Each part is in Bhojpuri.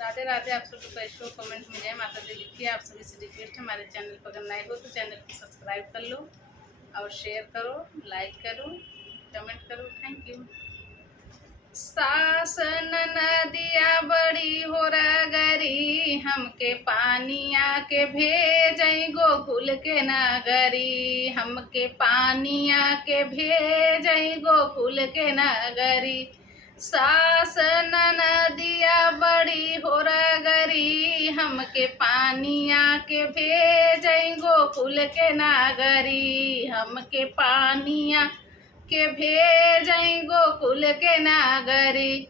राधे राधे। आप सबको कैसे हो कमेंट में जय माता दी लिखिए। आप सभी से रिक्वेस्ट है, हमारे चैनल पर अगर नए हो तो चैनल को सब्सक्राइब कर लो और शेयर करो, लाइक करो, कमेंट करो। Thank you. सास नदिया बड़ी हो रगरी, हमके पानिया के भेजई गोकुल के नगरी। हमके पानिया के भेजई गोकुल के नगरी। सास नदिया बड़ी हो रगरी, हमके पानिया के भेजई गोकुल के नगरी। हमके पानिया के भेजई गोकुल के नागरी।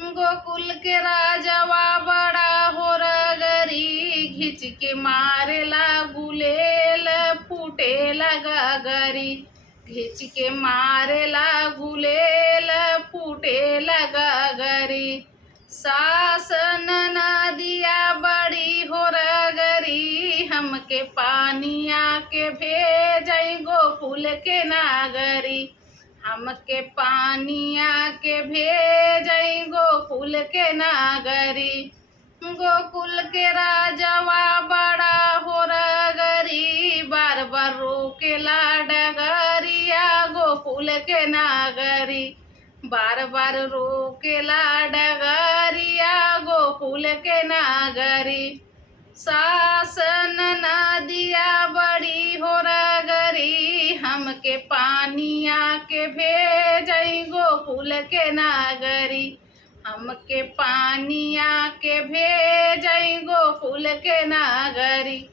गोकुल के राजवा बड़ा हो रगरी, घिच के मारेला गुलेल फूटे लगा गरी। घिच के मारेला गुलेल फूटे लगा गरी। सास नदिया बड़ी हो रगरी, हमके पानिया के भेजई गोकुल के नागरी। हमके पानिया के भेजई गोकुल के नागरी। गोकुल के राजवा बड़ा हो रगरी, बार बार रोकेला डगरिया गोकुल के नागरी। बार बार रोकेला डगरिया गोकुल के नागरी। सास नदिया बड़ी हो रगरी, हमके पानिया के भेजई गोकुल के नागरी। हमके पानिया के भेजई गोकुल के नागरी।